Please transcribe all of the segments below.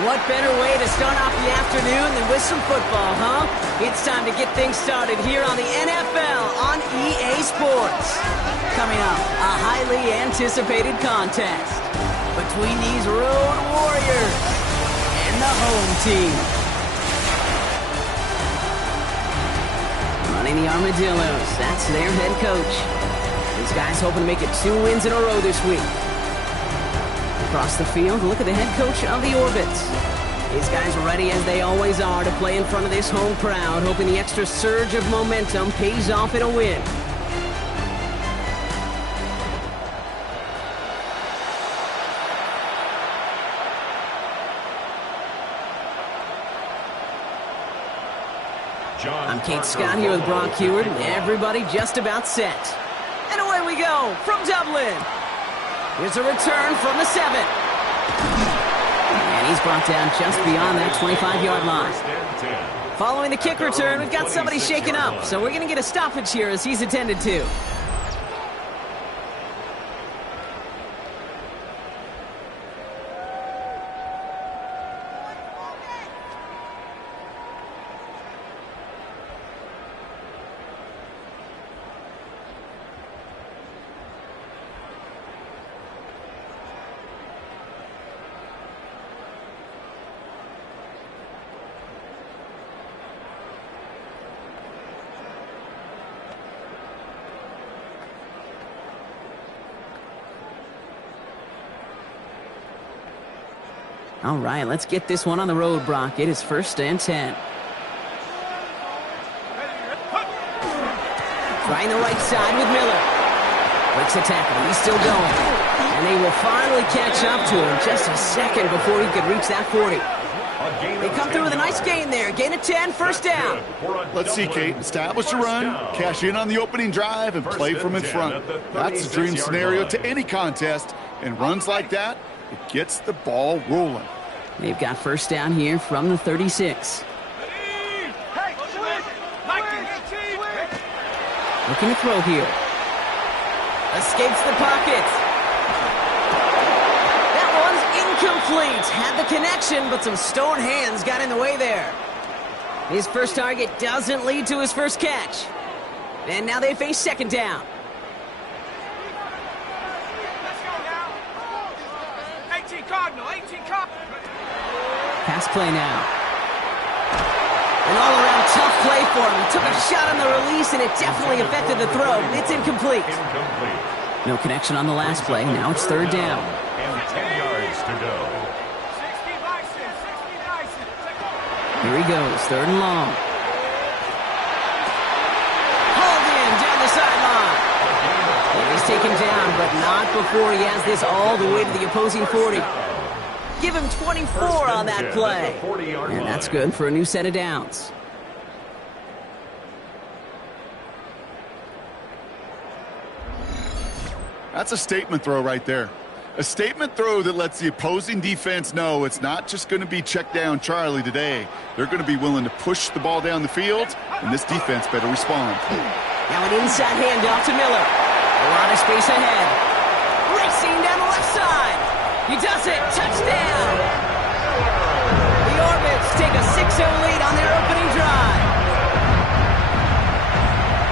What better way to start off the afternoon than with some football, huh? It's time to get things started here on the NFL on EA Sports. Coming up, a highly anticipated contest between these road warriors and the home team. Running the Armadillos, that's their head coach. These guys hoping to make it 2 wins in a row this week. Across the field, look at the head coach of the Orbits. These guys are ready as they always are to play in front of this home crowd, hoping the extra surge of momentum pays off in a win. I'm Kate Scott here with Brock Heward, and everybody just about set. And away we go from Dublin. Here's a return from the 7. And he's brought down just beyond that 25-yard line. Following the kick return, we've got somebody shaken up, so we're going to get a stoppage here as he's attended to. All right, let's get this one on the road, Brock. It is 1st and 10. Trying the right side with Miller. Breaks a tackle. He's still going. And they will finally catch up to him just a second before he could reach that 40. They come through with a nice gain there. Gain of 10, 1st down. Let's see, Kate. Establish a run, cash in on the opening drive, and play from in front. That's a dream scenario to any contest. And runs like that, it gets the ball rolling. They've got 1st down here from the 36. Looking to throw here. Escapes the pocket. That one's incomplete. Had the connection, but some stone hands got in the way there. His first target doesn't lead to his first catch. And now they face 2nd down. Pass play now. An all-around tough play for him. He took a shot on the release, and it definitely affected the throw. It's incomplete. No connection on the last play. Now it's 3rd down. And 10 yards to go. Here he goes, 3rd and long. Hauled in down the sideline. And he's taken down, but not before he has this all the way to the opposing 40. Give him 24 on that play. And that's good for a new set of downs. That's a statement throw right there. A statement throw that lets the opposing defense know it's not just going to be check down Charlie today. They're going to be willing to push the ball down the field, and this defense better respond. Now an inside handoff to Miller. A lot of space ahead. Racing down the left side. He does it. Touchdown. The Orbits take a 6-0 lead on their opening drive.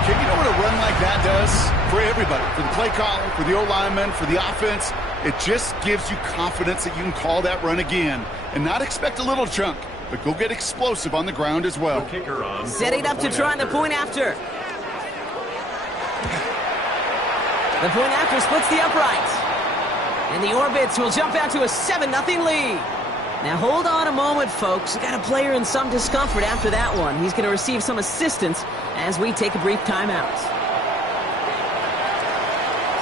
Kid, you know what a run like that does? For everybody. For the play caller, for the O-lineman, for the offense. It just gives you confidence that you can call that run again. And not expect a little chunk, but go get explosive on the ground as well. Setting up to try the point after. The point after splits the uprights. And the Orbits will jump out to a 7-0 lead. Now hold on a moment, folks. We got a player in some discomfort after that one. He's going to receive some assistance as we take a brief timeout.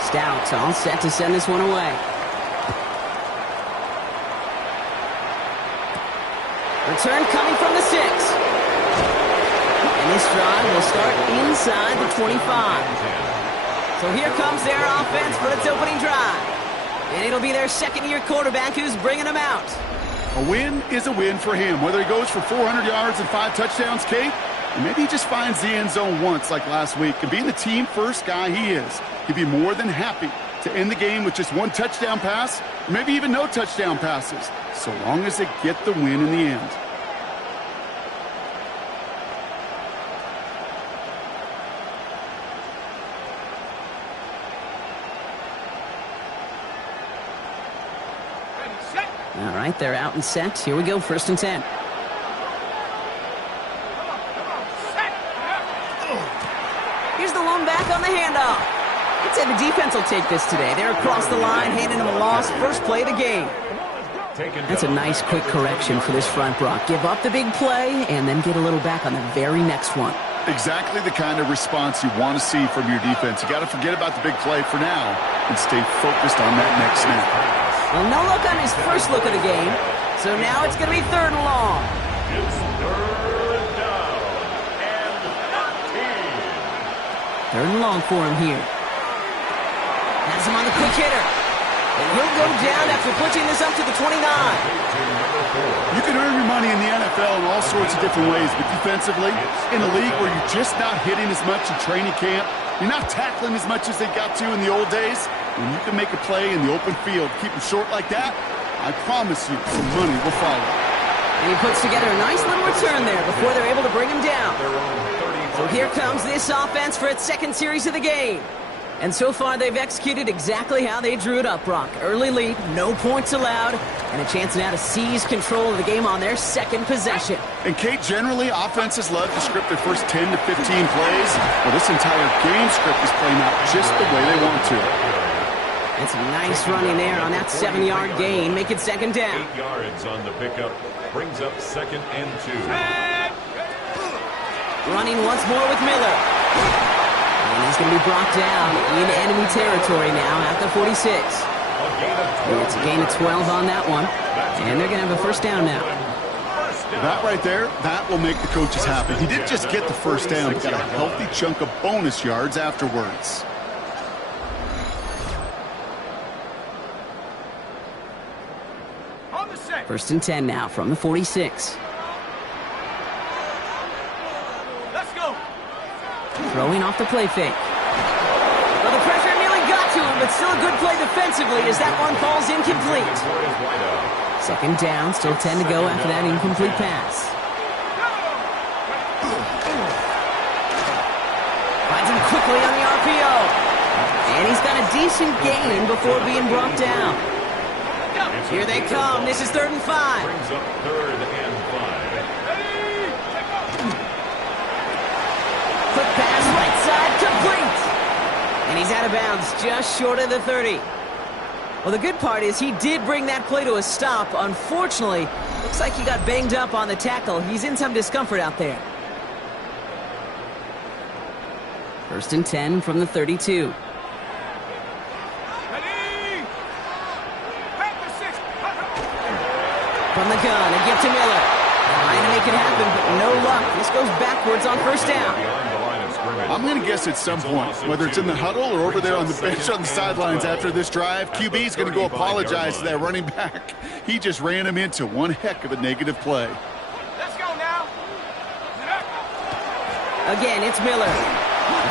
Stout all set to send this one away. Return coming from the 6. And this drive will start inside the 25. So here comes their offense for its opening drive. And it'll be their 2nd-year quarterback who's bringing them out. A win is a win for him. Whether he goes for 400 yards and 5 touchdowns, Kate, or maybe he just finds the end zone once like last week. And being the team-first guy he is, he'd be more than happy to end the game with just one touchdown pass, or maybe even no touchdown passes, so long as they get the win in the end. All right, they're out and set. Here we go, 1st and 10. Here's the lone back on the handoff. I'd say the defense will take this today. They're across the line, handing them a loss. First play of the game. That's a nice, quick correction for this front, Brock. Give up the big play and then get a little back on the very next one. Exactly the kind of response you want to see from your defense. You got to forget about the big play for now and stay focused on that next snap. Well, no look on his first look of the game, so now it's going to be 3rd and long. It's 3rd down and 13. 3rd and long for him here. Has him on the quick hitter. And he'll go down after pushing this up to the 29. You can earn your money in the NFL in all sorts of different ways, but defensively, in a league where you're just not hitting as much in training camp, you're not tackling as much as they got to in the old days, when you can make a play in the open field, keep them short like that, I promise you some money will follow. And he puts together a nice little return there before they're able to bring him down. So here comes this offense for its 2nd series of the game. And so far, they've executed exactly how they drew it up, Brock. Early lead, no points allowed, and a chance now to seize control of the game on their 2nd possession. And, Kate, generally, offenses love to script their first 10 to 15 plays. Well, this entire game script is playing out just the way they want to. And some nice running there on that 7-yard gain. Make it 2nd down. 8 yards on the pickup. Brings up 2nd and 2. Running once more with Miller. And he's going to be brought down in enemy territory now at the 46. It's a gain of 12 on that one. And they're going to have a 1st down now. That right there, that will make the coaches happy. He didn't just get the 1st down, he got a healthy chunk of bonus yards afterwards. First and 10 now from the 46. Let's go. Throwing off the play fake. Well, the pressure nearly got to him, but still a good play defensively as that one falls incomplete. 2nd down, still 10 to go after that incomplete pass. Finds him quickly on the RPO. And he's got a decent gain before being brought down. Here they come. This is 3rd and 5. Brings up 3rd and 5. Quick pass, right side, complete. And he's out of bounds, just short of the 30. Well, the good part is he did bring that play to a stop. Unfortunately, looks like he got banged up on the tackle. He's in some discomfort out there. 1st and 10 from the 32. From the gun, a gift to Miller. Trying to make it happen, but no luck. This goes backwards on 1st down. I'm going to guess at some point, whether it's in the huddle or over there on the bench on the sidelines after this drive, QB is going to go apologize to that running back. He just ran him into one heck of a negative play. Let's go now. Again, it's Miller.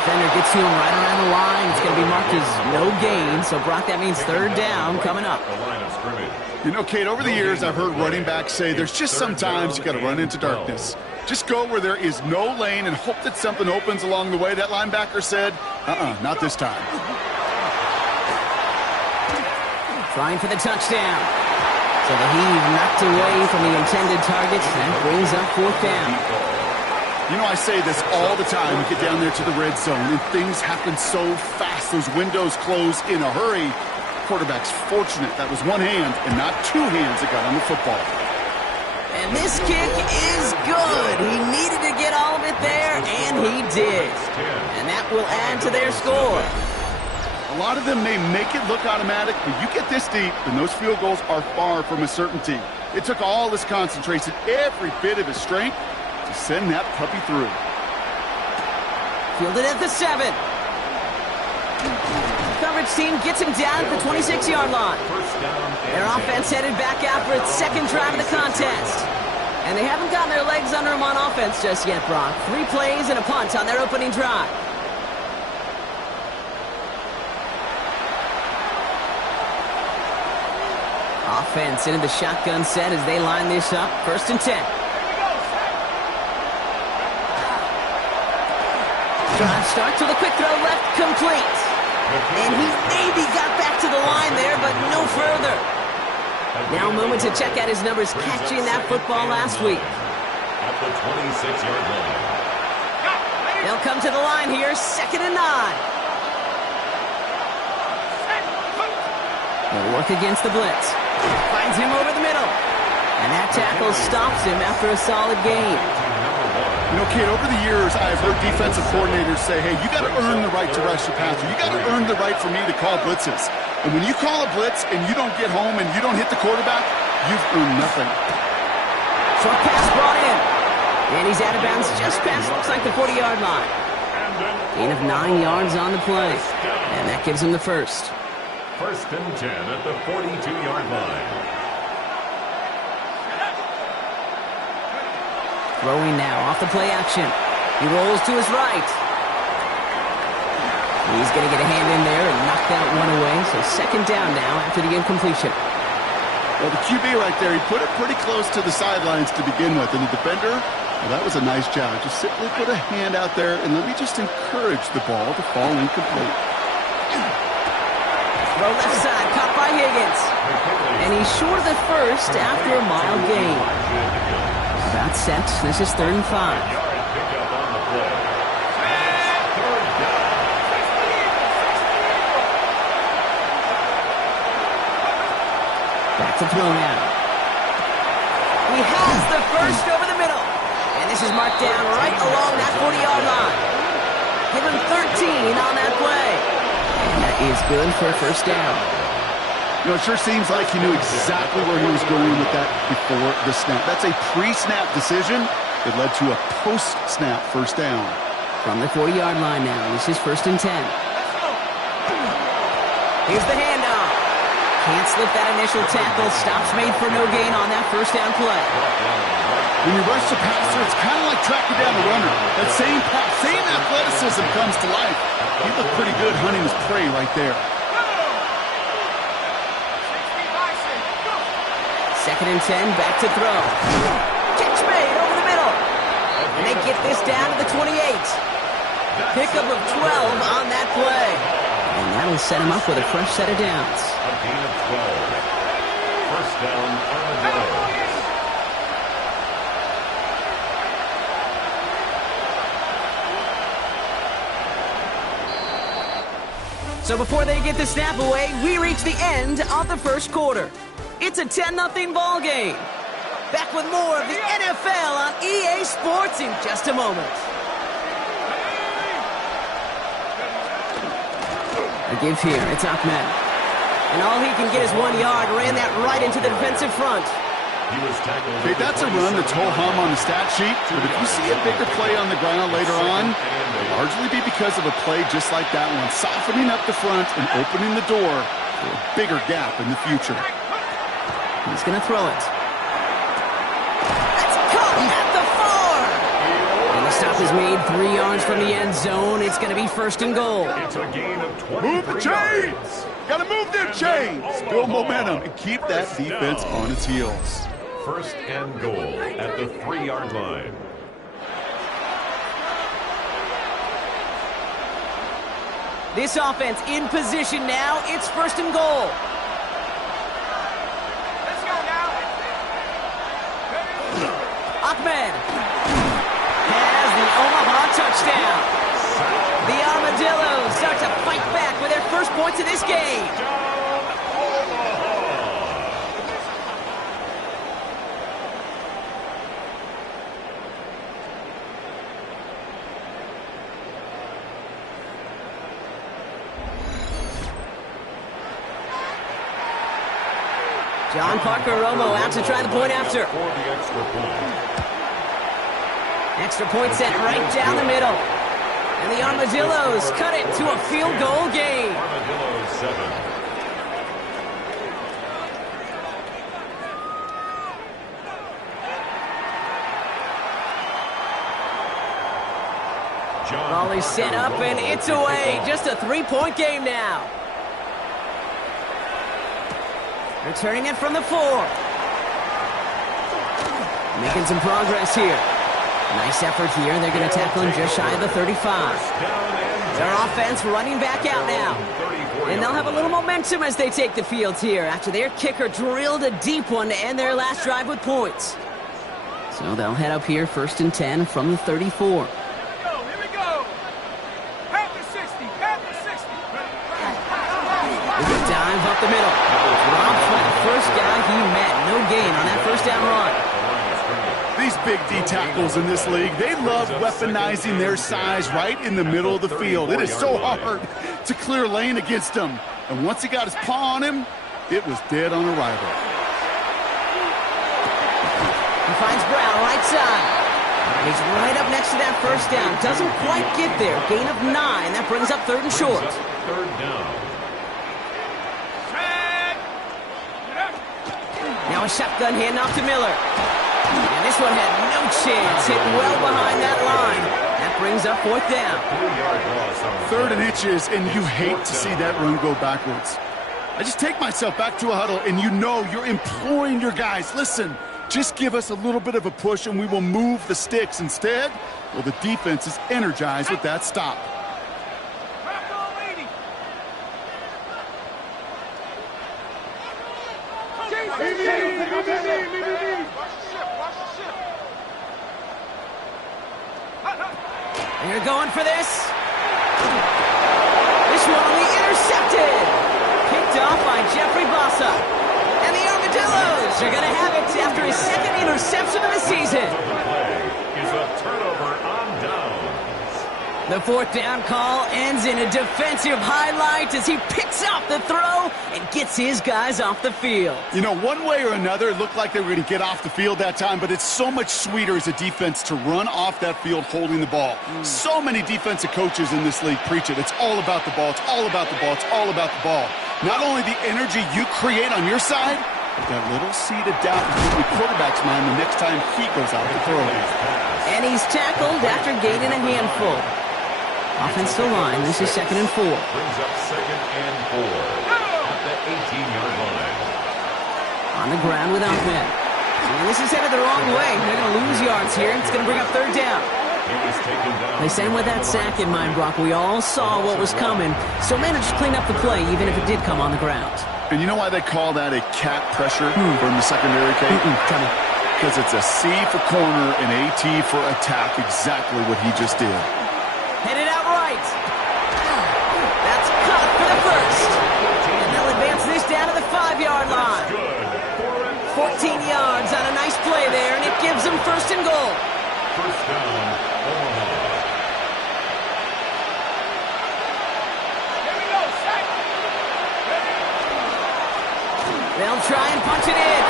Defender gets to him right around the line. It's going to be marked as no gain. So, Brock, that means 3rd down coming up. You know, Kate, over the years, I've heard running backs say there's just sometimes you got to run into darkness. Just go where there is no lane and hope that something opens along the way. That linebacker said, not this time. Trying for the touchdown. So the heave knocked away from the intended target. That brings up 4th down. You know, I say this all the time. We get down there to the red zone, and things happen so fast. Those windows close in a hurry. Quarterback's fortunate that was one hand and not 2 hands that got on the football. And this kick is good. He needed to get all of it there, and he did. And that will add to their score. A lot of them may make it look automatic, but you get this deep, and those field goals are far from a certainty. It took all his concentration, every bit of his strength, to send that puppy through. Fielded at the 7. Coverage team gets him down at the 26-yard line. Their offense headed back out for its 2nd drive of the contest. And they haven't gotten their legs under them on offense just yet, Brock. 3 plays and a punt on their opening drive. Offense into the shotgun set as they line this up. 1st and 10. Drive start to the quick throw left, complete. And he maybe got back to the line there, but no further. Now a moment to check out his numbers catching that football last week. At the 26-yard line. They'll come to the line here, 2nd and 9. They'll work against the blitz. Finds him over the middle. And that tackle stops him after a solid gain. You know, kid, over the years, I've heard defensive coordinators say, hey, you got to earn the right to rush your passer. You got to earn the right for me to call blitzes. And when you call a blitz and you don't get home and you don't hit the quarterback, you've earned nothing. Short pass brought in. And he's out of bounds just past, looks like the 40-yard line. Gain of 9 yards on the play. And that gives him the first. 1st and 10 at the 42-yard line. Throwing now off the play action. He rolls to his right. He's going to get a hand in there and knock that one away. So 2nd down now after the incompletion. Well, the QB right there, he put it pretty close to the sidelines to begin with. And the defender, well, that was a nice job. Just simply put a hand out there and let me just encourage the ball to fall incomplete. Throw left side, caught by Higgins. And he's short of the first after a mile gain. About set. This is 3rd and 5. Back to throw now. He has the first over the middle. And this is marked down right along that 40-yard line. Give him 13 on that play. And that is good for a 1st down. You know, it sure seems like he knew exactly where he was going with that before the snap. That's a pre-snap decision that led to a post-snap 1st down. From the 40-yard line now, this is 1st and 10. Here's the handoff. Can't slip that initial tackle. Stops made for no gain on that 1st down play. When you rush the passer, it's kind of like tracking down the runner. That same pass, same athleticism comes to life. He looked pretty good hunting his prey right there. 2nd and 10, back to throw. Catch made over the middle. And they get this down to the 28. Pickup of 12 on that play. And that'll set him up with a fresh set of downs. A gain of 12. 1st down, Armadillos. So before they get the snap away, we reach the end of the 1st quarter. It's a 10-0 ball game. Back with more of the NFL on EA Sports in just a moment. A give here, it's Ahmed. And all he can get is 1 yard, ran that right into the defensive front. He was tackled. Okay, that's a run that's ho-hum on the stat sheet, but if you see a bigger play on the ground later on, it'll largely be because of a play just like that one, softening up the front and opening the door for a bigger gap in the future. He's going to throw it. That's caught at the 4. And the stop is made 3 yards from the end zone. It's going to be 1st and goal. It's a gain of 20. Move the chains! Got to move them chains! Build momentum and keep that defense on its heels. 1st and goal at the 3-yard line. This offense in position now. It's 1st and goal. Let's go now. Ahmed has the Omaha touchdown. The Armadillos start to fight back with their first points of this game. John Parker Romo out to try the point after. For the extra point. Extra point set right down the middle. And the Armadillos cut it to a field goal game. Armadillos 7. Ball is set up and it's away. Just a 3-point game now. Returning it from the 4. Making some progress here. Nice effort here. They're going to tackle him just shy of the 35. Their offense running back out now. And they'll have a little momentum as they take the field here after their kicker drilled a deep one to end their last drive with points. So they'll head up here 1st and 10 from the 34. Here we go. Half the 60. Half the 60. With a dive up the middle. Dropped by the first guy he met. No gain on that first down run. These big D tackles in this league, they love weaponizing their size right in the middle of the field. It is so hard to clear lane against him. And once he got his paw on him, it was dead on arrival. He finds Brown right side. He's right up next to that first down. Doesn't quite get there. Gain of 9. That brings up 3rd and short. 3rd down. Now a shotgun handoff to Miller. And this one had no chance. Hit well behind that line. That brings up 4th down. 3rd and inches, and you hate to see that run go backwards. I just take myself back to a huddle, and you know you're imploring your guys, listen, just give us a little bit of a push, and we will move the sticks. Instead, well, the defense is energized with that stop. They're going for this. This one will be intercepted. Picked off by Jeffrey Bossa. And the Armadillos are going to have it after his 2nd interception of the season. Is a turnover on downs. The 4th down call ends in a defensive highlight as he picks up the throw and gets his guys off the field. You know, one way or another, it looked like they were going to get off the field that time, but it's so much sweeter as a defense to run off that field holding the ball. So many defensive coaches in this league preach it. It's all about the ball. It's all about the ball. It's all about the ball. Not only the energy you create on your side, but that little seed of doubt in the quarterback's mind the next time he goes out to throw. And he's tackled after gaining a handful. Offensive line, this is 2nd and 4. Brings up 2nd and 4 at the 18-yard line. On the ground with Ahmed. And this is headed the wrong way. They're going to lose yards here. It's going to bring up 3rd down. They sent with that sack in mind, Brock. We all saw what was coming, so managed to clean up the play, even if it did come on the ground. And you know why they call that a cat pressure from the secondary, Kate? Tell me. Because it's a C for corner and a T for attack, exactly what he just did. Headed out right. That's caught for the first. And they'll advance this down to the 5-yard line. 14 yards on a nice play there, and it gives them 1st and goal. 1st down, Omaha. Here we go, set. They'll try and punch it in.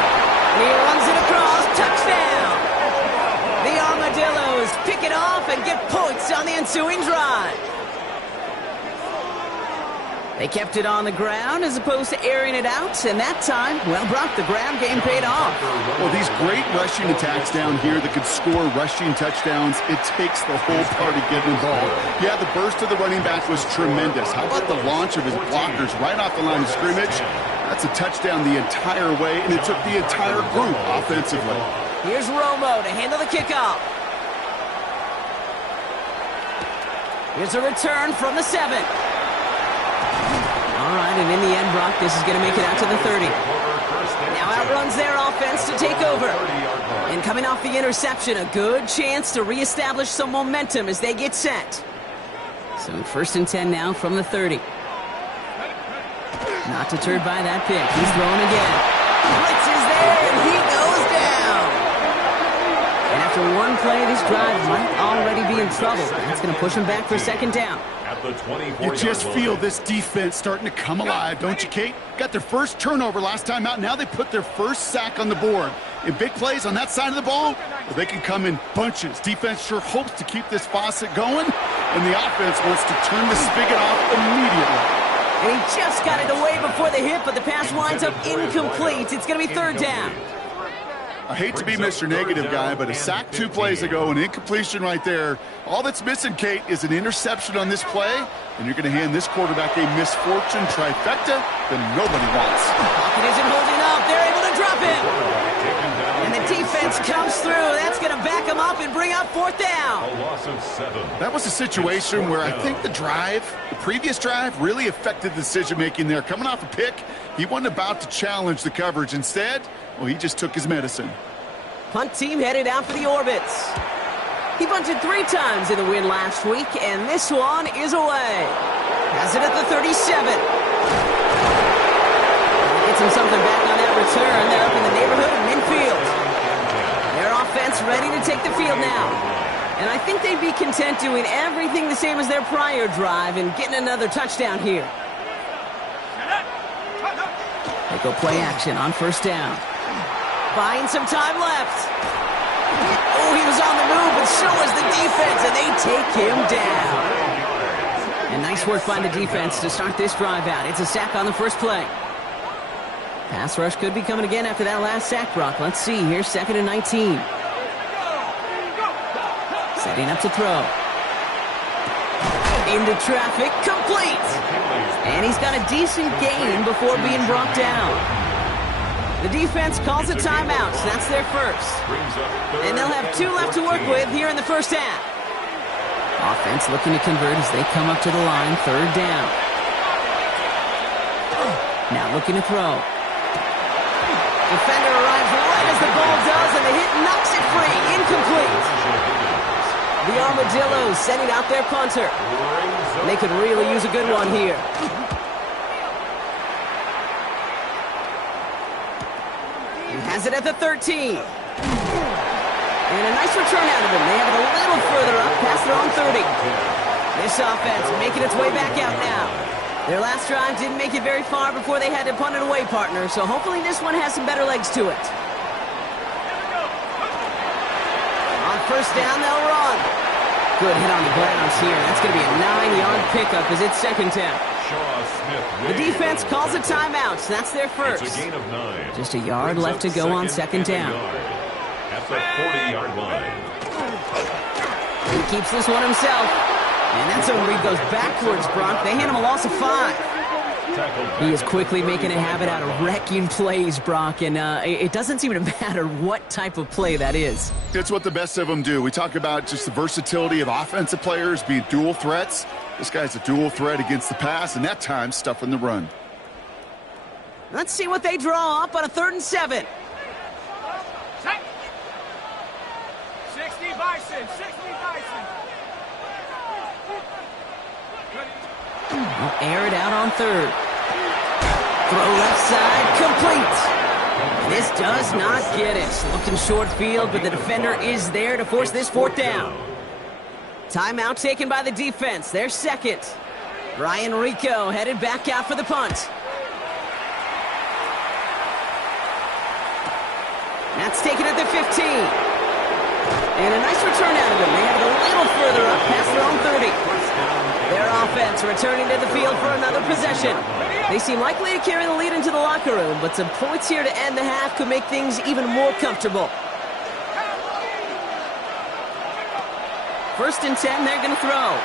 He runs it across. Touchdown. The Armadillos pick it off and get points on the ensuing drive. They kept it on the ground as opposed to airing it out, and that time, well, Brock, the ground game paid off. Well, these great rushing attacks down here that could score rushing touchdowns, it takes the whole party getting involved. Yeah, the burst of the running back was tremendous. How about the launch of his blockers right off the line of scrimmage? That's a touchdown the entire way, and it took the entire group offensively. Here's Romo to handle the kickoff. Here's a return from the 7. All right, and in the end, Brock, this is going to make it out to the 30. Now outruns their offense to take over. And coming off the interception, a good chance to reestablish some momentum as they get set. So 1st and 10 now from the 30. Not deterred by that pick. He's throwing again. Blitz is there, and he goes down. And after one play, this drive might already be in trouble. That's going to push him back for 2nd down. At the 24-yard You just line. feel this defense starting to come alive, don't you, Kate? Got their first turnover last time out. Now they put their first sack on the board. In big plays on that side of the ball, well, they can come in bunches. Defense sure hopes to keep this faucet going, and the offense wants to turn the spigot off immediately. And he just got it away before the hit, but the pass winds up incomplete. It's going to be 3rd down. I hate to be Mr. Negative guy, but a sack 2 plays ago, an incompletion right there. All that's missing, Kate, is an interception on this play, And you're going to hand this quarterback a misfortune trifecta that nobody wants. Pocket isn't holding up. They're able to drop him. And the defense comes through. That's going to back him up and bring up fourth down. A loss of 7. That was a situation where I think the previous drive, really affected the decision-making there. Coming off a pick, he wasn't about to challenge the coverage. Instead, well, he just took his medicine. Punt team headed out for the Orbits. He bunted 3 times in the win last week, and this one is away. Has it at the 37. Gets him something back on that return. They're up in the neighborhood of midfield. Their offense ready to take the field now. And I think they'd be content doing everything the same as their prior drive and getting another touchdown here. They go play action on first down. Buying some time left. Oh, he was on the move, but so was the defense, and they take him down. And nice work by the defense to start this drive out. It's a sack on the first play. Pass rush could be coming again after that last sack, Brock. Let's see. Here's 2nd and 19. Setting up to throw. Into traffic, complete. And he's got a decent gain before being brought down. The defense calls a timeout, so that's their first. And they'll have 2 left to work with here in the first half. Offense looking to convert as they come up to the line, 3rd down. Now looking to throw. Defender arrives right as the ball does, and the hit knocks it free. Incomplete. The Armadillos sending out their punter. They could really use a good one here. He has it at the 13. And a nice return out of him. They have it a little further up past their own 30. This offense making its way back out now. Their last drive didn't make it very far before they had to punt it away, partner, so hopefully this one has some better legs to it. On first down, they'll run. Good hit on the grounds here. That's going to be a 9-yard pickup as it's 2nd down. The defense calls a timeout, so that's their first. It's a gain of 9. Just a yard left to go on 2nd down. At the 40-yard line. He keeps this one himself. And that's when Reed goes backwards, Brock. They hand him a loss of 5. He is quickly making a habit out of wrecking plays, Brock, and it doesn't seem to matter what type of play that is. It's what the best of them do. We talk about just the versatility of offensive players being dual threats. This guy's a dual threat against the pass, and that time stuffing the run. Let's see what they draw up on a 3rd and 7. 60 Bison, 60 Bison. They'll air it out on 3rd. Throw left side, complete. This does not get it. Looking short field, but the defender is there to force this 4th down. Timeout taken by the defense. Their 2nd. Ryan Rico headed back out for the punt. That's taken at the 15. And a nice return out of them. They have it a little further up past their own 30. Their offense returning to the field for another possession. They seem likely to carry the lead into the locker room, but some points here to end the half could make things even more comfortable. 1st and 10, they're going to throw.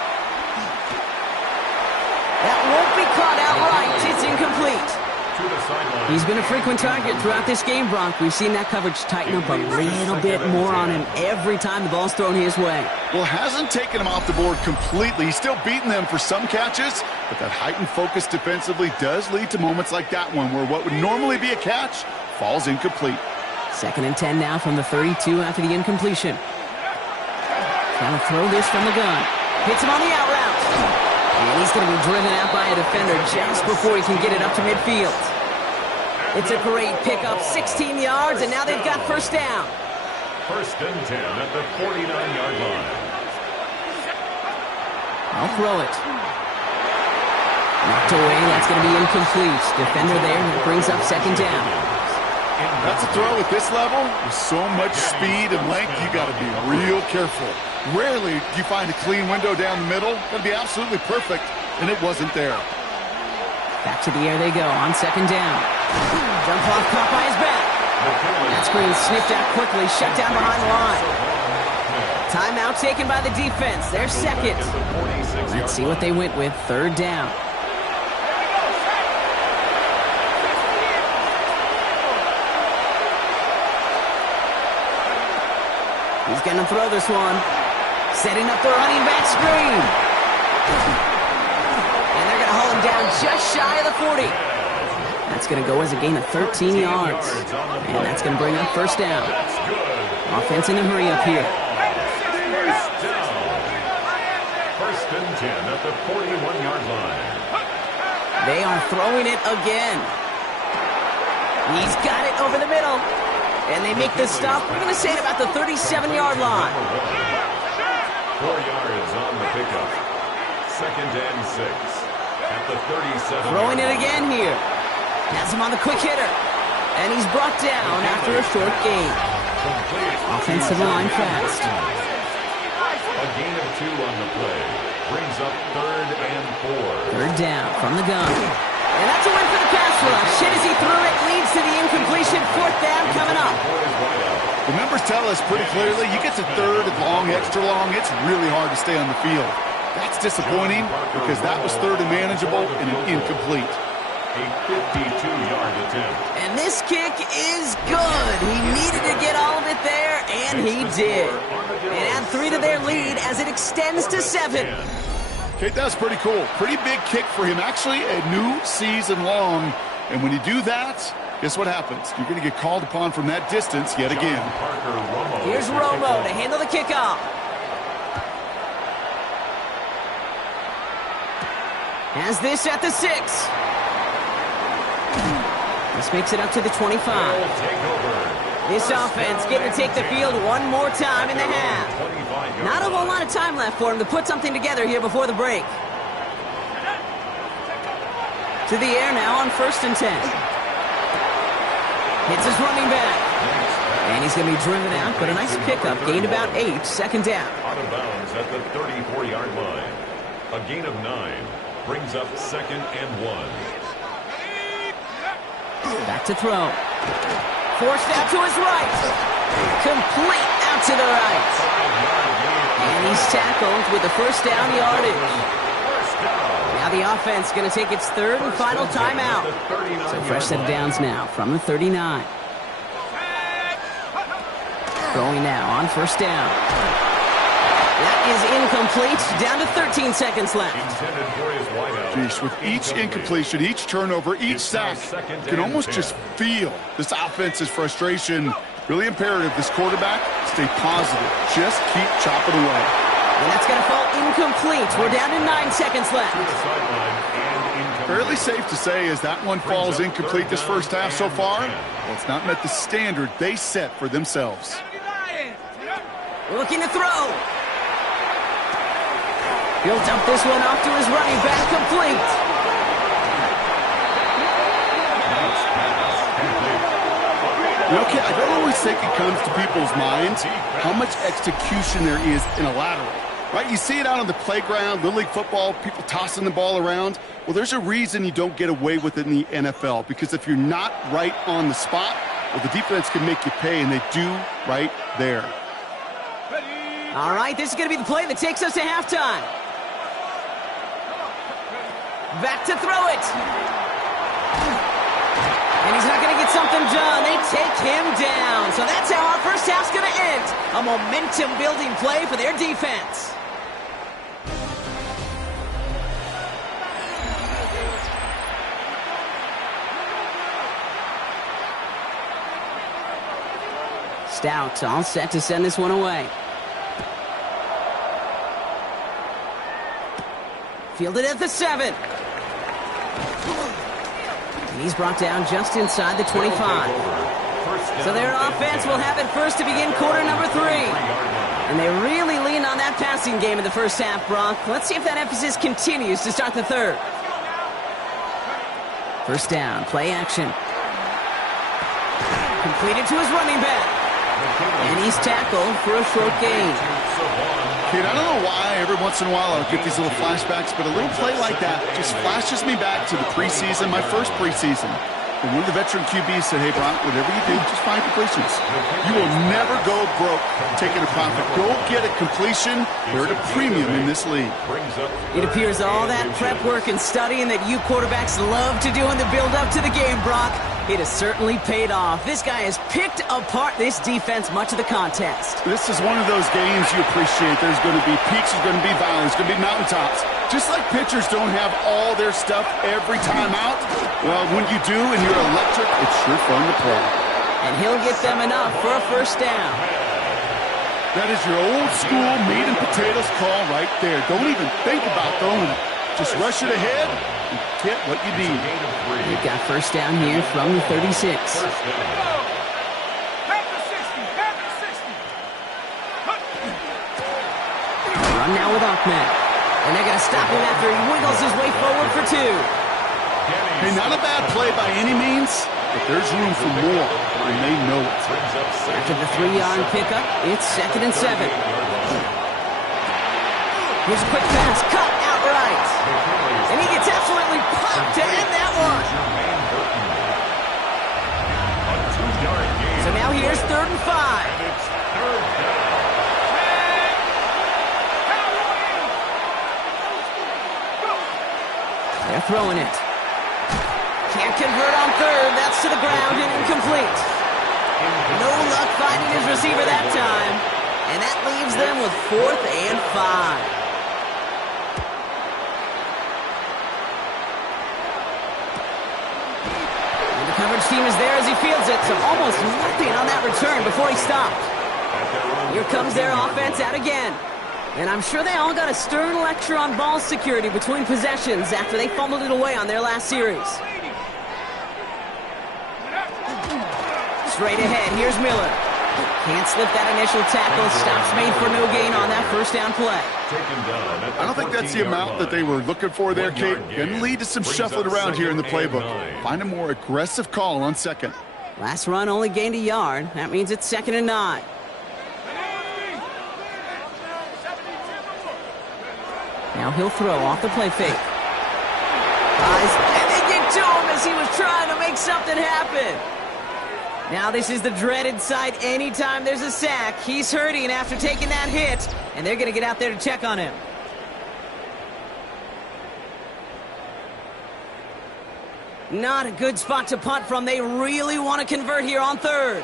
That won't be caught outright. It's incomplete. He's been a frequent target throughout this game, Brock. We've seen that coverage tighten up a little bit more on him every time the ball's thrown his way. Well, hasn't taken him off the board completely. He's still beating them for some catches, but that heightened focus defensively does lead to moments like that one where what would normally be a catch falls incomplete. 2nd and 10 now from the 32 after the incompletion. Trying to throw this from the gun. Hits him on the out route. And he's going to be driven out by a defender just before he can get it up to midfield. It's a great pickup, 16 yards, and now they've got 1st down. 1st and 10 at the 49-yard line. I'll throw it. Knocked away, that's going to be incomplete. Defender there, that brings up 2nd down. That's a throw at this level. With so much speed and length, you got to be real careful. Rarely do you find a clean window down the middle. That'd be absolutely perfect, and it wasn't there. Back to the air they go on 2nd down. Jump off, caught by his back. That screen snipped out quickly, shut down behind the line. Timeout taken by the defense. Their second. Let's see what they went with. Third down. He's going to throw this one. Setting up the running back screen. And they're going to hold him down just shy of the 40. That's going to go as a gain of 13 yards. And that's going to bring up first down. Offense in a hurry up here. First and 10 at the 41-yard line. They are throwing it again. He's got it over the middle. And they make this stop. We're going to say it about the 37-yard line. 4 yards on the pickup. Second and 6 at the 37. Throwing it again here. Has him on the quick hitter. And he's brought down after a short gain. Offensive line fast. A gain of 2 on the play. Brings up third and 4. Third down from the gun. And that's a win for the pass rush. Hit as he threw it. Leads to the incompletion. Fourth down coming up. The numbers tell us pretty clearly, you get to third and long, extra long, it's really hard to stay on the field. That's disappointing because that was third and manageable and an incomplete. A 52-yard attempt. And this kick is good. He needed to get all of it there, and he did. And add 3 to their lead as it extends to 7. Okay, that's pretty cool. Pretty big kick for him. Actually, a new season long. And when you do that, guess what happens? You're going to get called upon from that distance yet again. Here's Romo to handle the kickoff. Has this at the 6. This makes it up to the 25. This offense getting to take the field one more time in the half. Not a whole lot of time left for him to put something together here before the break. To the air now on first and 10. Hits his running back. And he's going to be driven out, but a nice pickup. Gained about 8. Second down. Out of bounds at the 34-yard line. A gain of 9. Brings up second and 1. Back to throw. Forced out to his right. Complete out to the right. And he's tackled with the first down yardage. Now the offense going to take its third and final timeout. So fresh set of downs now from the 39. Going now on first down. That is incomplete. Down to 13 seconds left. Geez, with each incompletion, each turnover, each sack, you can almost just feel this offense's frustration. Really imperative, this quarterback, stay positive. Just keep chopping away. And that's going to fall incomplete. We're down to 9 seconds left. Fairly safe to say as that one falls incomplete this first half so far, well, it's not met the standard they set for themselves. Looking to throw. He'll dump this one off to his running back, complete. Okay, I don't always think it comes to people's minds how much execution there is in a lateral. Right? You see it out on the playground, Little League football, people tossing the ball around. Well, there's a reason you don't get away with it in the NFL, because if you're not right on the spot, well, the defense can make you pay, and they do right there. All right, this is going to be the play that takes us to halftime. Back to throw it. And he's not going to get something done. They take him down. So that's how our first half's going to end. A momentum-building play for their defense. Stout all set to send this one away. Fielded at the 7. And he's brought down just inside the 25. So their offense will have it first to begin quarter number 3. And they really lean on that passing game in the first half, Brock. Let's see if that emphasis continues to start the third. First down, play action. Completed to his running back. And he's tackled for a short gain. Kid, I don't know why every once in a while I'll get these little flashbacks, but a little play like that just flashes me back to the preseason, my first preseason. And one of the veteran QBs said, hey, Brock, whatever you do, just find completions. You will never go broke taking a profit. Go get a completion. They're at a premium in this league. It appears all that prep work and studying that you quarterbacks love to do in the build-up to the game, Brock, it has certainly paid off. This guy has picked apart this defense much of the contest. This is one of those games you appreciate. There's going to be peaks, there's going to be valleys, there's going to be mountaintops. Just like pitchers don't have all their stuff every time out, well, when you do and you're electric, it's sure fun to play. And he'll get them enough for a first down. That is your old school meat and potatoes call right there. Don't even think about throwing it. Just rush it ahead and get what you need. They've got first down here from the 36. Run now with Ahmed. And they're going to stop him after he wiggles his way forward for 2. Hey, not a bad play by any means, but there's room for more, and they know it. After the 3-yard pickup, it's 2nd and 7. Here's a quick pass, cut outright. And he gets absolutely popped to end that one. So now here's 3rd and 5. They're throwing it. Can't convert on 3rd. That's to the ground and incomplete. No luck finding his receiver that time. And that leaves them with 4th and 5. And the coverage team is there as he fields it, so almost nothing on that return before he stopped. Here comes their offense out again. And I'm sure they all got a stern lecture on ball security between possessions after they fumbled it away on their last series. Straight ahead, here's Miller. Can't slip that initial tackle. Stops made for no gain on that first down play. I don't think that's the amount that they were looking for there, Kate. Going to lead to some shuffling around here in the playbook. Find a more aggressive call on 2nd. Last run only gained a yard. That means it's 2nd and 9. Now he'll throw off the play fake. And they get to him as he was trying to make something happen. Now this is the dreaded sight anytime there's a sack. He's hurting after taking that hit, and they're going to get out there to check on him. Not a good spot to punt from. They really want to convert here on 3rd.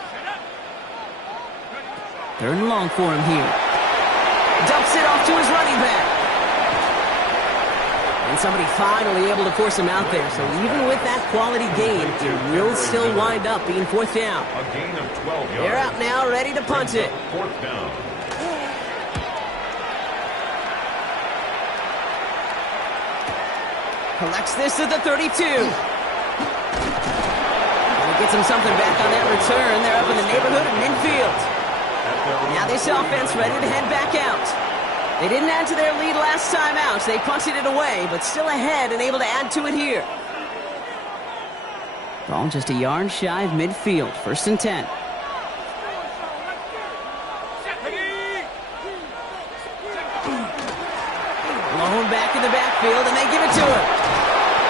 3rd and long for him here. Dumps it off to his running back. And somebody finally able to force him out there. So even with that quality gain, it will still wind up being 4th down. A gain of 12 yards. They're out now, ready to punt it. 4th down. Collects this at the 32. And he gets him something back on that return. They're up in the neighborhood of midfield. Now this offense ready to head back out. They didn't add to their lead last time out. They punted it away, but still ahead and able to add to it here. Ball just a yard shy of midfield. 1st and 10. Blown back in the backfield, and they give it to him.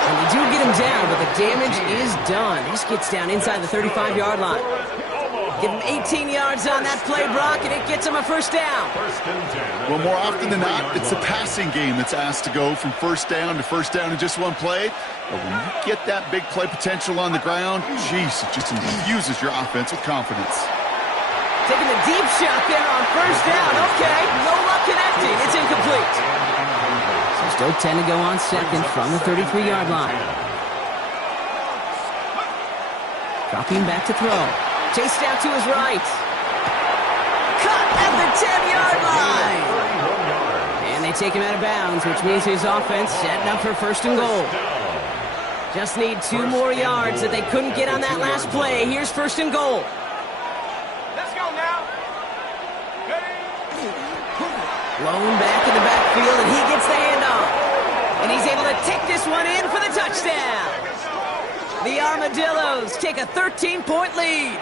And they do get him down, but the damage is done. This gets down inside the 35-yard line. Give him 18 yards on that play, Brock, and it gets him a first down. Well, more often than not, it's the passing game that's asked to go from first down to first down in just one play. But when you get that big play potential on the ground, geez, it just infuses your offense with confidence. Taking the deep shot there on first down. Okay, no luck connecting. It's incomplete. So still 10 to go on 2nd from the 33-yard line. Dropping back to throw. Chased out to his right. Cut at the 10-yard line. And they take him out of bounds, which means his offense setting up for 1st and goal. Just need 2 more yards that they couldn't get on that last play. Here's 1st and goal. Let's go now. Blown back in the backfield, and he gets the handoff. And he's able to take this one in for the touchdown. The Armadillos take a 13-point lead.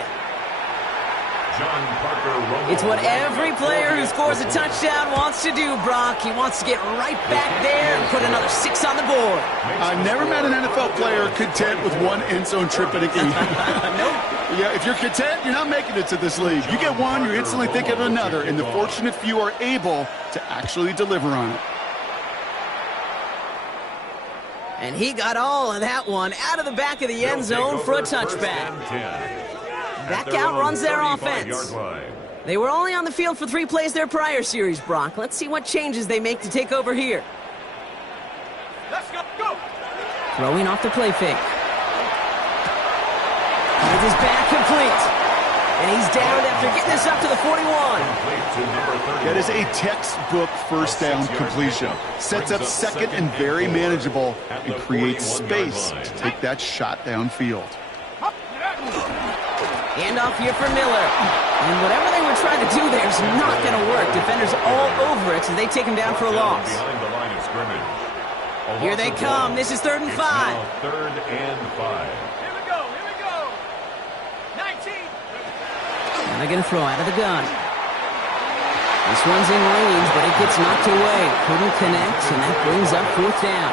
It's what every player who scores a touchdown wants to do, Brock. He wants to get right back there and put another 6 on the board. I've never met an NFL player content with one end zone trip in a game. Nope. Yeah, if you're content, you're not making it to this league. You get one, you're instantly thinking of another, and the fortunate few are able to actually deliver on it. And he got all of that one out of the back of the end zone for a touchback. Back out runs their offense. They were only on the field for 3 plays their prior series, Brock. Let's see what changes they make to take over here. Let's go. Go. Throwing off the play fake. With his back complete. And he's down after getting this up to the 41. That is a textbook first down completion. Sets up second and very manageable and creates space to take that shot downfield. Handoff here for Miller. And whatever they were trying to do there is not going to work. Defenders all over it, so they take him down for a loss. Here they come. This is 3rd and 5. 3rd and 5. Here we go. 19. Now they're going to throw out of the gun. This one's in range, but it gets knocked away. Couldn't connect, and that brings up 4th down.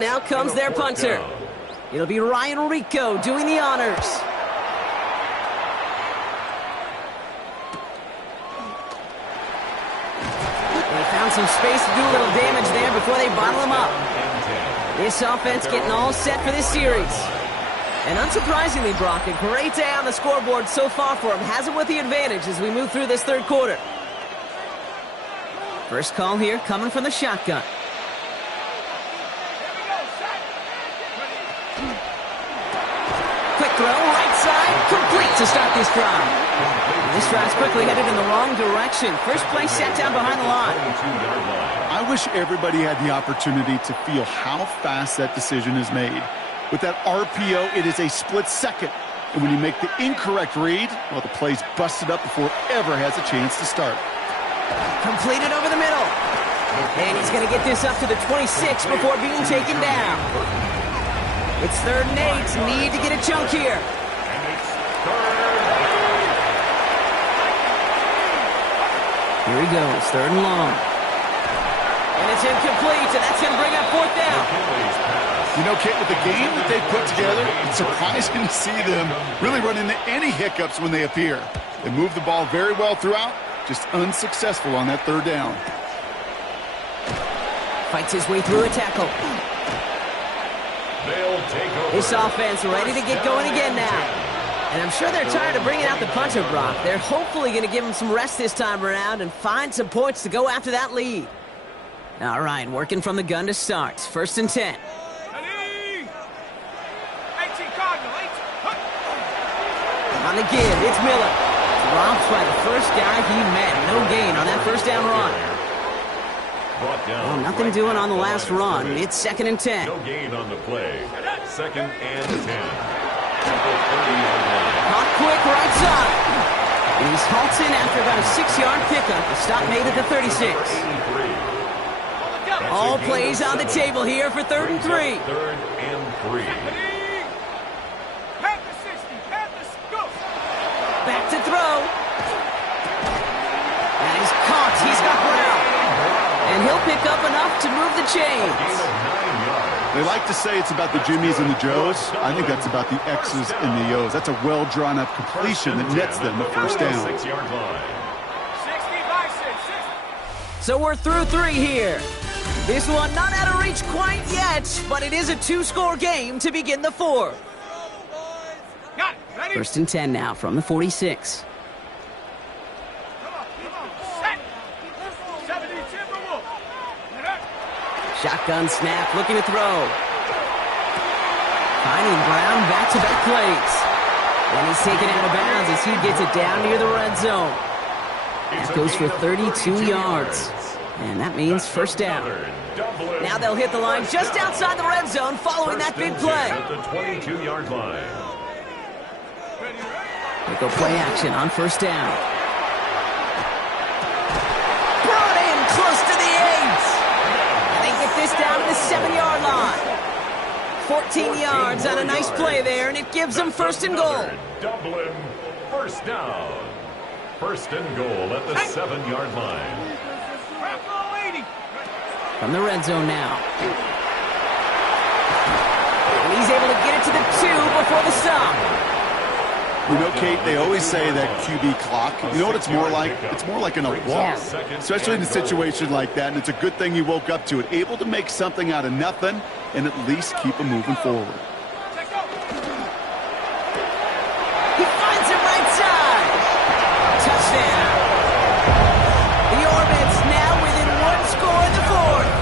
Now comes their punter. It'll be Ryan Rico doing the honors. They found some space to do a little damage there before they bottle him up. This offense getting all set for this series. And unsurprisingly, Brock, a great day on the scoreboard so far for him. Has him with the advantage as we move through this 3rd quarter. First call here coming from the shotgun. Quick throw, right side, complete to start this drive. This drive's quickly headed in the wrong direction. First play set down behind the line. I wish everybody had the opportunity to feel how fast that decision is made. With that RPO, it is a split second. And when you make the incorrect read, well, the play's busted up before it ever has a chance to start. Completed over the middle. And he's going to get this up to the 26 before being taken down. It's 3rd and 8. Need to get a chunk here. Here he goes. 3rd and long. And it's incomplete, and that's going to bring up 4th down. You know, Kit, with the game that they've put together, it's surprising to see them really run into any hiccups when they appear. They move the ball very well throughout, just unsuccessful on that 3rd down. Fights his way through a tackle. This offense ready to get going again now. And I'm sure they're tired of bringing out the punter, Brock. They're hopefully going to give him some rest this time around and find some points to go after that lead. All right, working from the gun to start. 1st and 10. 18 Cardinal, 18. On the give, it's Miller. Drops by the first guy he met. No gain on that 1st down run. Well, nothing doing on the last run. It's 2nd and 10. No gain on the play. 2nd and 10. Hot quick right side. And he's halts in after about a 6-yard pickup. The stop made at the 36. All plays on the table here for 3rd and 3. 3rd and 3. Pat the 60. Pat the go. Back to throw. And he's caught. He's got Brown. And he'll pick up enough to move the chains. They like to say it's about the Jimmies and the Joes. I think that's about the X's and the O's. That's a well-drawn-up completion that nets them the 1st down. 6-yard line. 65, 6. So we're through 3 here. This one not out of reach quite yet, but it is a 2-score game to begin the 4th. Got it. Ready? 1st and 10 now from the 46. Come on. Set. 70 Timberwolf. Shotgun snap, looking to throw. Finding Brown back-to-back plays. And he's taken out of bounds as he gets it down near the red zone. That goes for 32 yards. And that means first down. Now they'll hit the line just outside the red zone following that big play. At the 22-yard line. They go play action on first down. Brought in close to the 8. And they get this down to the 7-yard line. 14 yards on a nice play there, and it gives them first and goal. Dublin, first down. First and goal at the 7-yard line. From the red zone now. And he's able to get it to the 2 before the stop. You know, Kate, they always say that QB clock, you know what it's more like? It's more like an alarm, especially in a situation like that, and it's a good thing you woke up to it. Able to make something out of nothing and at least keep them moving forward. He finds it right side. Touchdown. The Orbits now within 1 score in the 4th.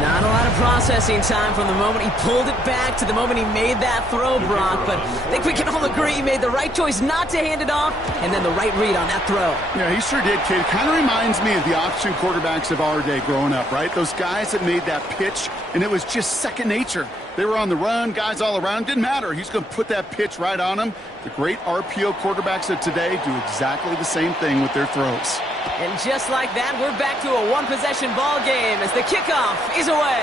Not a lot of processing time from the moment he pulled it back to the moment he made that throw, Brock. But I think we can all agree he made the right choice not to hand it off, and then the right read on that throw. Yeah, he sure did, kid. It kind of reminds me of the option quarterbacks of our day growing up, right? Those guys that made that pitch, and it was just second nature. They were on the run, guys all around. Didn't matter. He's going to put that pitch right on them. The great RPO quarterbacks of today do exactly the same thing with their throws. And just like that, we're back to a one-possession ball game as the kickoff is away.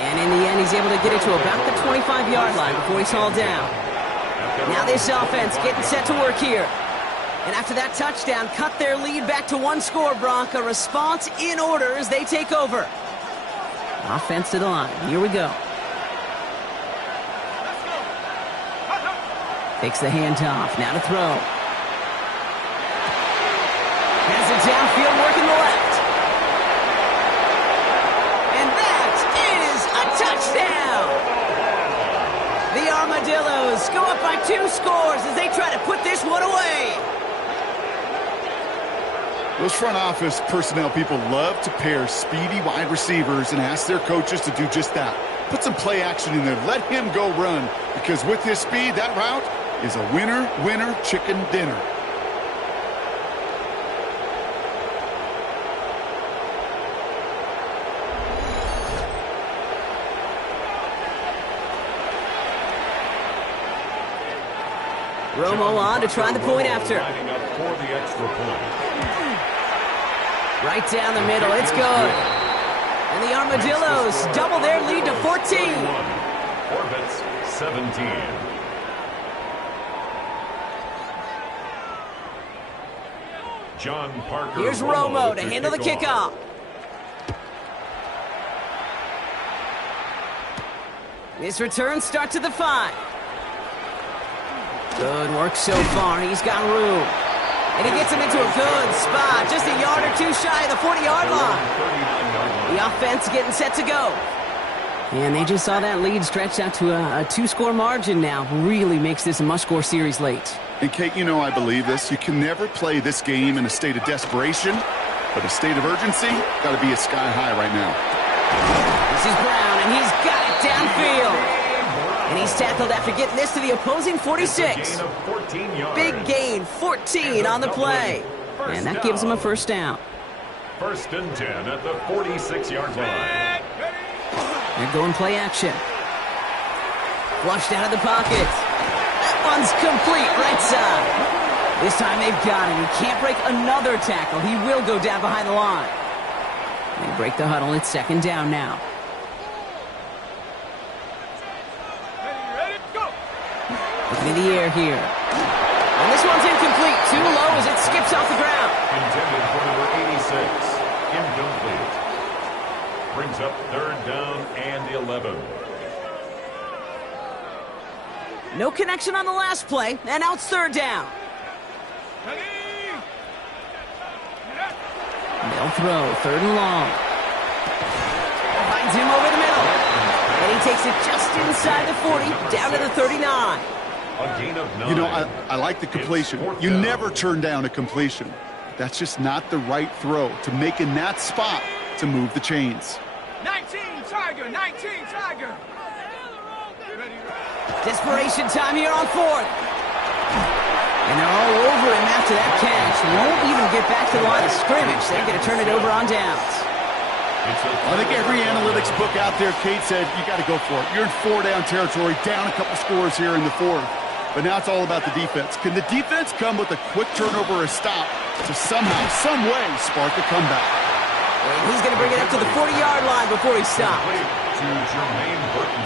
And in the end, he's able to get it to about the 25-yard line before he's hauled down. Now this offense getting set to work here. And after that touchdown, cut their lead back to 1 score, Brock. A response in order as they take over. Offense to the line. Here we go. Takes the handoff. Now to throw. Has it downfield, working the left. And that is a touchdown! The Armadillos go up by 2 scores as they try to put this one away. Those front office personnel people love to pair speedy wide receivers and ask their coaches to do just that. Put some play action in there. Let him go run, because with his speed, that route is a winner, winner, chicken dinner. Romo on to try the point after. Lining up for the extra point. Right down the middle, it's good. And the Armadillos double their lead to 14. Orbits 17. John Parker. Here's Romo to handle the kickoff. This return starts at the 5. Good work so far. He's got room. And he gets him into a good spot. Just a yard or 2 shy of the 40-yard line. The offense getting set to go. And they just saw that lead stretched out to a 2-score margin now. Really makes this a must-score series late. And, Kate, you know I believe this. You can never play this game in a state of desperation, but a state of urgency got to be at sky high right now. This is Brown, and he's got it downfield. And he's tackled after getting this to the opposing 46. Big gain, 14 on the play. And that gives him a first down. First and 10 at the 46-yard line. They're going play action. Flushed out of the pocket. That one's complete right side. This time they've got him. He can't break another tackle. He will go down behind the line. They break the huddle. It's second down now. Looking in the air here. And this one's incomplete. Too low as it skips off the ground. Intended for number 86. Incomplete. Brings up third down and 11. No connection on the last play, and now it's third down. They'll throw, third and long. Finds him over the middle. And he takes it just inside the 40, down to the 39. A gain of 9. You know, I like the completion. You never turn down a completion. That's just not the right throw to make in that spot to move the chains. 19 Tiger, 19 Tiger. Desperation time here on fourth. And they're all over him after that catch. Won't even get back to the line of scrimmage. They're going to turn it over on downs. I think every analytics book out there, Kate, said you got to go for it. You're in 4-down territory, down a couple scores here in the fourth. But now it's all about the defense. Can the defense come with a quick turnover or a stop to somehow, some way, spark a comeback? And he's going to bring it up to the 40-yard line before he stops.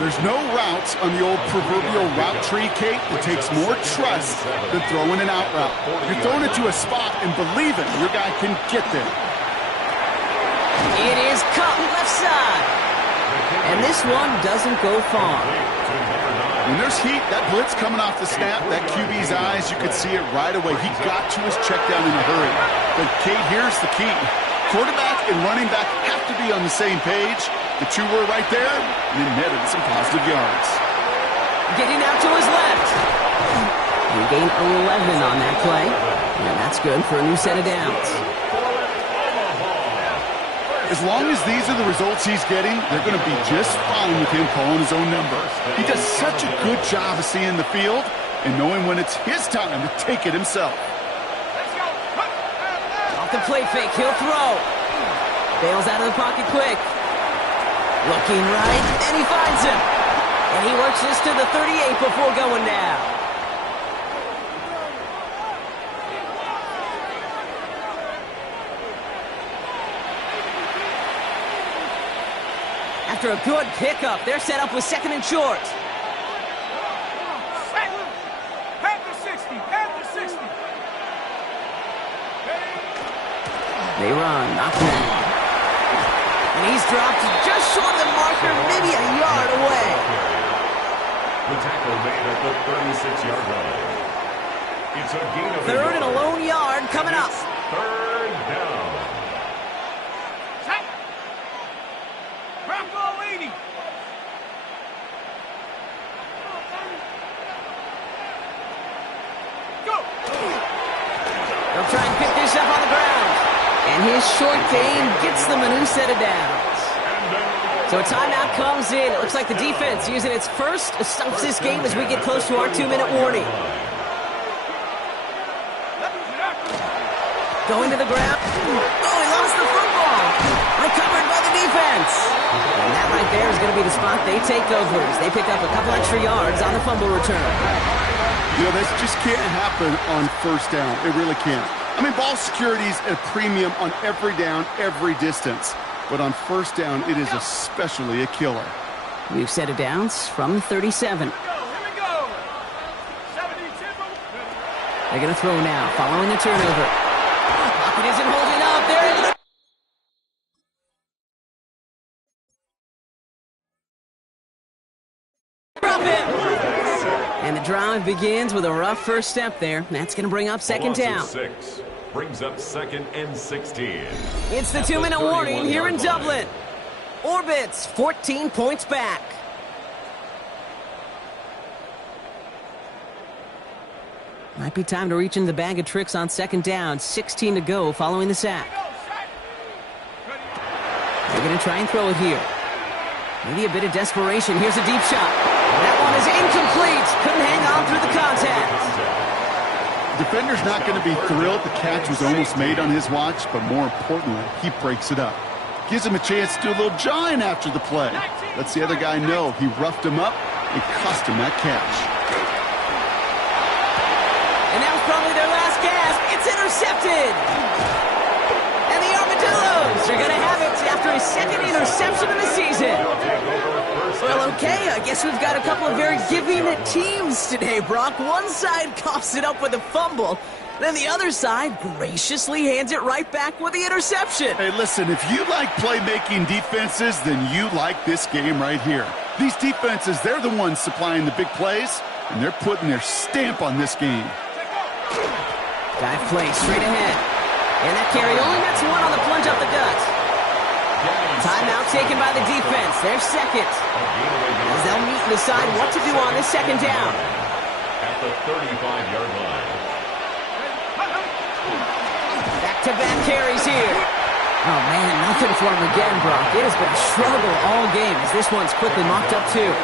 There's no routes on the old proverbial route tree, Kate. It takes more trust than throwing an out route. You're throwing it to a spot and believing your guy can get there. It is cut left side. And this one doesn't go far. When there's heat, that blitz coming off the snap, that QB's eyes, you could see it right away. He got to his check down in a hurry. But, Kate, here's the key. Quarterback and running back have to be on the same page. The two were right there, and it netted some positive yards. Getting out to his left. He gained 11 on that play. And that's good for a new set of downs. As long as these are the results he's getting, they're going to be just fine with him calling his own number. He does such a good job of seeing the field and knowing when it's his time to take it himself. Off the play fake, he'll throw. Bails out of the pocket quick. Looking right, and he finds him. And he works this to the 38 before going down. After a good pickup, they're set up with second and short. At the 60, at the 60. They run, not bad. And he's dropped just short of the marker, maybe a yard away. The tackle made at the 36-yard line. It's a gain of Third and a lone yard coming up. Third down. They'll try and pick this up on the ground. And his short gain gets them a new set of downs. So a timeout comes in. It looks like the defense using its first stops this game as we get close to our 2-minute warning. Going to the ground. Oh, he lost the football. Recovered by the defense. And that right there is going to be the spot they take over as they pick up a couple extra yards on the fumble return. You know, this just can't happen on first down. It really can't. I mean, ball security is at a premium on every down, every distance. But on first down, it is especially a killer. We've set it downs from 37. Here we go. 72. They're going to throw now, following the turnover. Pocket isn't holding up. There it is. And the drive begins with a rough first step there. That's going to bring up second down. 6 brings up 2nd and 16. It's the 2-minute warning here in Dublin. Orbits 14 points back. Might be time to reach into the bag of tricks on second down. 16 to go following the sack. They're going to try and throw it here. Maybe a bit of desperation. Here's a deep shot. That one is incomplete. Couldn't hang on through the contact. Defender's not going to be thrilled the catch was almost made on his watch, but more importantly, he breaks it up. Gives him a chance to do a little jawing after the play. Lets the other guy know he roughed him up and cost him that catch. And that was probably their last gasp. It's intercepted. And the Armadillos are going to have it after his second interception of the season. Well, okay, I guess we've got a couple of very giving teams today, Brock. One side coughs it up with a fumble, then the other side graciously hands it right back with the interception. Hey, listen, if you like playmaking defenses, then you like this game right here. These defenses, they're the ones supplying the big plays, and they're putting their stamp on this game. Dive play straight ahead. And that carry only gets one on the plunge up the gut. Timeout taken by the defense. They're second. As they'll meet and decide what to do on this second down. At the 35-yard line. Back-to-back carries here. Oh, man, nothing for him again, Brock. It has been a struggle all game as this one's quickly mocked up too.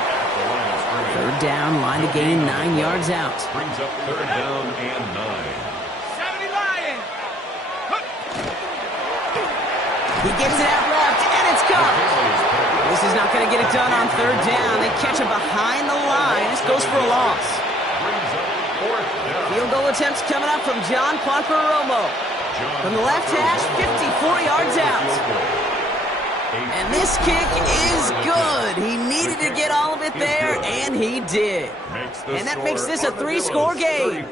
Third down, line to gain 9 yards out. Brings up third down and 9. 70 Lions. He gets it out left, and it's caught. This is not going to get it done on third down. They catch him behind the line. This goes for a loss. Brings up fourth down. Field goal attempts coming up from John Quaquaromo. From the left hash, 54 yards out. And this kick is good. He needed to get all of it there, and he did. And that makes this a 3-score game.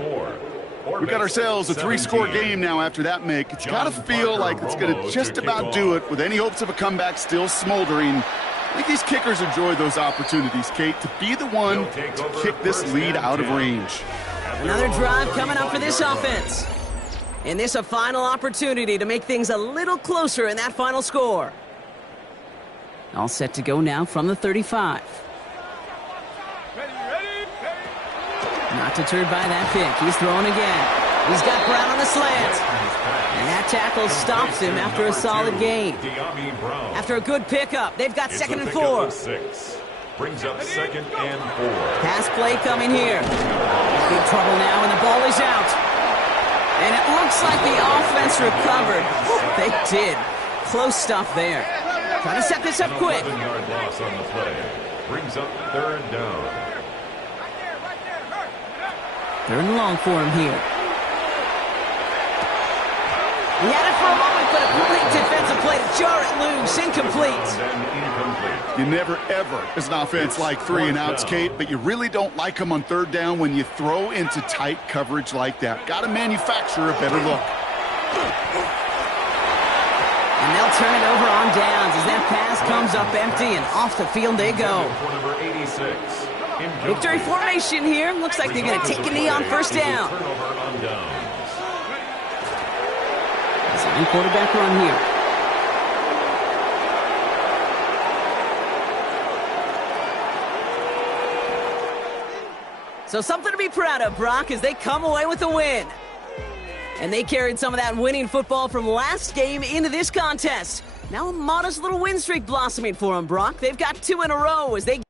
We've got ourselves a 3-score game now after that make. It's got to feel like it's going to just about do it with any hopes of a comeback still smoldering. I think these kickers enjoy those opportunities, Kate, to be the one to kick this lead out of range. Another drive coming up for this offense. And this a final opportunity to make things a little closer in that final score. All set to go now from the 35. Not deterred by that pick. He's throwing again. He's got Brown on the slant. And that tackle stops him after a solid gain. After a good pickup, they've got second and 4. Brings up second and 4. Pass play coming here. Big trouble now, and the ball is out. And it looks like the offense recovered. They did. Close stuff there. Trying to set this up quick. 11-yard loss on the play. Brings up third down. Third and long for him here. He had it for a moment, but a great defensive play to jar it loose. Incomplete. You never, ever, as an offense, like 3 and outs, Kate, but you really don't like them on third down when you throw into tight coverage like that. Got to manufacture a better look. And they'll turn it over on downs as that pass comes up empty, and off the field they go. Number 86. Victory formation here. Looks like they're going to take a knee on first down. Second quarterback run here. So something to be proud of, Brock, as they come away with the win. And they carried some of that winning football from last game into this contest. Now a modest little win streak blossoming for them, Brock. They've got 2 in a row as they...